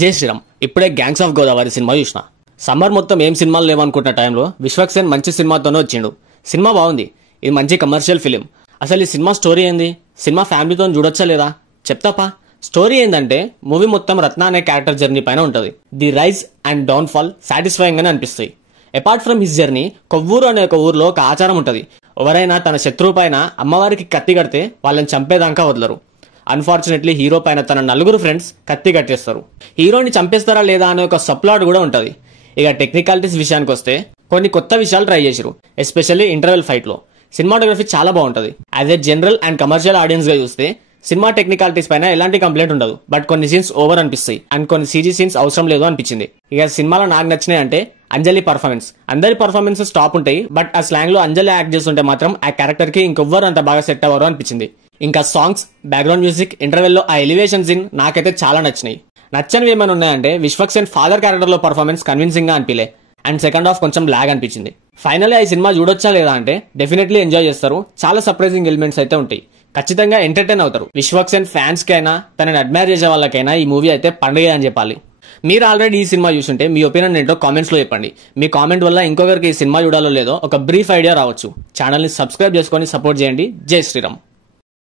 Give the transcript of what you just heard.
జై శ్రీరామ్. ఇప్పుడే gangs of Godavari cinema చూసిన. సమ్మర్ మొత్తం ఏం సినిమాలు లేవనుకుంటున్న టైంలో విశ్వక్సేన్ మంచి సినిమాతోనే వచ్చిండు. సినిమా బాగుంది. ఇది మంచి కమర్షియల్ ఫిలిం. అసలు ఈ సినిమా స్టోరీ ఏంది? సినిమా ఫ్యామిలీతో చూడొచ్చా లేదా? చెప్తాపా. స్టోరీ ఏంటంటే మూవీ మొత్తం రత్న అనే క్యారెక్టర్ జర్నీ పైన ఉంటుంది. The rise and down fall satisfying అని అనిపిస్తాయి. Apart from his journey, Kovvur అనే ఒక ఊర్లో ఒక ఆచారం ఉంటుంది. ఎవరైనా తన శత్రువు పైన అమ్మవారికి కత్తి కడితే వాళ్ళని చంపేదాకా వదలరు. అన్ఫార్చునేట్లీ హీరో పైన తన నలుగురు ఫ్రెండ్స్ కత్తి కట్టేస్తారు. హీరోని చంపేస్తారా లేదా అనే ఒక సబ్ప్లాట్ కూడా ఉంటుంది. ఇక టెక్నికాలిటీస్ విషయానికి వస్తే కొన్ని కొత్త విషయాలు ట్రై చేశారు, ఎస్పెషల్లీ ఇంటర్వెల్ ఫైట్ లో. సినిమాటోగ్రఫీ చాలా బాగుంటుంది. As a general and commercial audience గా చూస్తే సినిమా టెక్నికాలిటీస్ పైన ఎలాంటి కంప్లైంట్ ఉండదు. బట్ కొన్ని సీన్స్ ఓవర్ అనిపిస్తాయి అండ్ కొన్ని సీజీ సీన్స్ అవసరం లేదు అనిపించింది. ఇక సినిమాలో నాకు నచ్చినాయి అంటే అంజలి పర్ఫార్మెన్స్. అందరి పర్ఫార్మెన్సెస్ టాప్ ఉంటాయి, బట్ ఆ స్లాంగ్ లో అంజలి యాక్ట్ చేస్తుంటే మాత్రం ఆ క్యారెక్టర్ కి ఇంకెవ్వరు అంత బాగా సెట్ అవ్వరు అనిపించింది. ఇంకా సాంగ్స్, బ్యాక్గ్రౌండ్ మ్యూజిక్, ఇంటర్వెల్ లో ఆ ఎలివేషన్ సీన్ నాకైతే చాలా నచ్చినాయి. నచ్చనివి ఏమైనా ఉన్నాయంటే విశ్వక్సేన్ ఫాదర్ క్యారెక్టర్ లో పర్ఫార్మెన్స్ కన్విన్సింగ్ గా అనిపించలే అండ్ సెకండ్ హాఫ్ కొంచెం లాగ్ అనిపించింది. ఫైనల్లీ ఈ సినిమా చూడొచ్చా లేదా అంటే డెఫినెట్లీ ఎంజాయ్ చేస్తారు. చాలా సర్ప్రైజింగ్ ఎలిమెంట్స్ అయితే ఉంటాయి. ఖచ్చితంగా ఎంటర్టైన్ అవుతారు. విశ్వక్సేన్ ఫ్యాన్స్ కైనా తనని అడ్మైర్ చేసే వాళ్ళకైనా ఈ మూవీ అయితే పండుగ అని చెప్పాలి. మీరు ఆల్రెడీ ఈ సినిమా చూసుంటే మీ ఒపీనియన్ ఏంటో కామెంట్స్ లో చెప్పండి. మీ కామెంట్ వల్ల ఇంకొకరికి ఈ సినిమా చూడాలో లేదో ఒక బ్రీఫ్ ఐడియా రావచ్చు. ఛానల్ ని సబ్స్క్రైబ్ చేసుకొని సపోర్ట్ చేయండి. జై శ్రీరామ్.